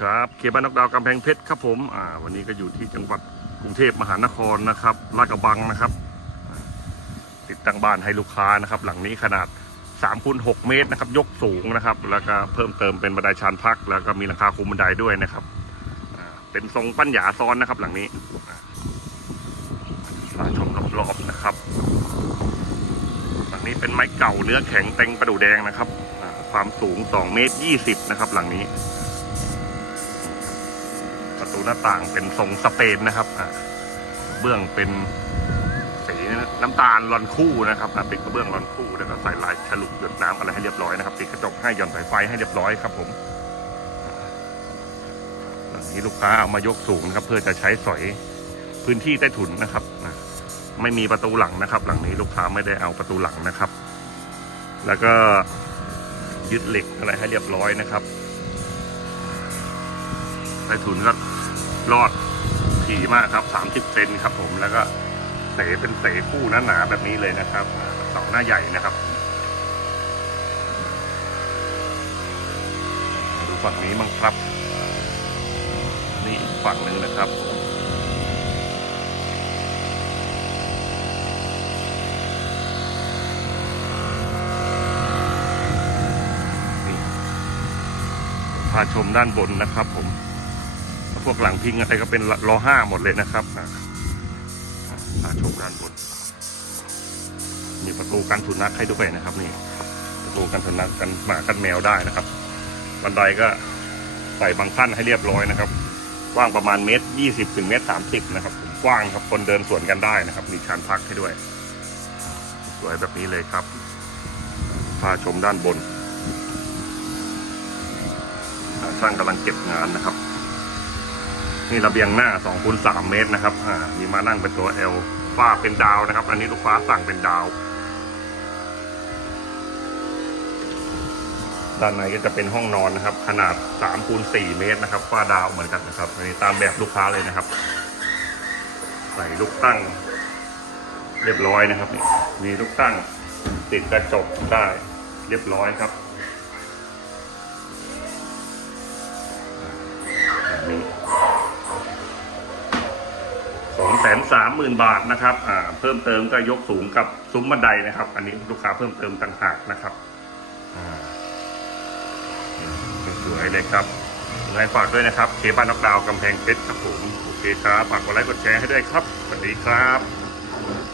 ครับเคบ้านนกดาวกำแพงเพชรครับผมอ่าวันนี้ก็อยู่ที่จังหวัดกรุงเทพมหานครนะครับลาดกระบังนะครับ ติดตั้งบ้านให้ลูกค้านะครับ หลังนี้ขนาด3คูณ6เมตรนะครับ ยกสูงนะครับ แล้วก็เพิ่มเติมเป็นบันไดชานพัก แล้วก็มีหลังคาคุมบันไดด้วยนะครับเป็นทรงปั้นหยาซ้อนนะครับ หลังนี้อ่ามาชมรอบๆนะครับ หลังนี้เป็นไม้เก่าเนื้อแข็งเต็งประดูแดงนะครับ ความสูง2เมตร20นะครับ หลังนี้ ประตูหน้าต่างเป็นทรงสเปนนะครับเบื้องเป็นสีน้ำตาลรอนคู่นะครับป็นกระเบื้องรอนคู่แล้วก็ใส่ลายฉลุหยดน้ำอะไรให้เรียบร้อยนะครับติดกระจกให้หย่อนสายไฟให้เรียบร้อยครับผมหลังนี้ลูกค้าเอามายกสูงนะครับ เพื่อจะใช้สอยพื้นที่ใต้ถุนนะครับไม่มีประตูหลังนะครับ หลังนี้ลูกค้าไม่ได้เอาประตูหลังนะครับ แล้วก็ยึดเหล็กอะไรให้เรียบร้อยนะครับใต้ถุนก็ รอดถี่มากครับ 30 เซนครับผมแล้วก็เสเป็นเสคู่หนาๆแบบนี้เลยนะครับอ่าเสาหน้าใหญ่นะครับ ดูฝั่งนี้มั้งครับ นี่อีกฝั่งหนึ่งนะครับพาชมด้านบนนะครับผม วกหลังพิงอะไรก็เป็นล้อห้าหมดเลยนะครับอ่าชมด้านบนมีประตูกันสุนัขให้ด้วยนะครับ นี่ ประตูกันสุนัขกันหมากันแมวได้นะครับ บันไดก็ใส่บางขั้นให้เรียบร้อยนะครับกว้างประมาณเมตรยี่สิบถึงเมตรสามสิบนะครับกว้างครับคนเดินสวนกันได้นะครับ มีชานพักให้ด้วย สวยแบบนี้เลยครับพาชมด้านบนช่างกำลังเก็บงานนะครับ นี่ระเบียงหน้า2คูณ3เมตรนะครับ อ่า มีมานั่งเป็นตัว L ฝ้าเป็นดาวนะครับ อันนี้ลูกค้าสั่งเป็นดาว ด้านในก็จะเป็นห้องนอนนะครับ ขนาด3คูณ4เมตรนะครับฝ้าดาวเหมือนกันนะครับอันนี้ตามแบบลูกค้าเลยนะครับ ใส่ลูกตั้ง เรียบร้อยนะครับ นี่มีลูกตั้งติดกระจกได้เรียบร้อยครับ 30,000 บาทนะครับอ่าเพิ่มเติมก็ยกสูงกับซุ้มบันไดนะครับ อันนี้ลูกค้าเพิ่มเติมต่างหากนะครับอ่าสวยเลยครับยังไงฝากด้วยนะครับเคบ้านนกดาวกำแพงเพชรครับผมโอเคครับฝากกดไลค์กดแชร์ให้ด้วยครับสวัสดีครับ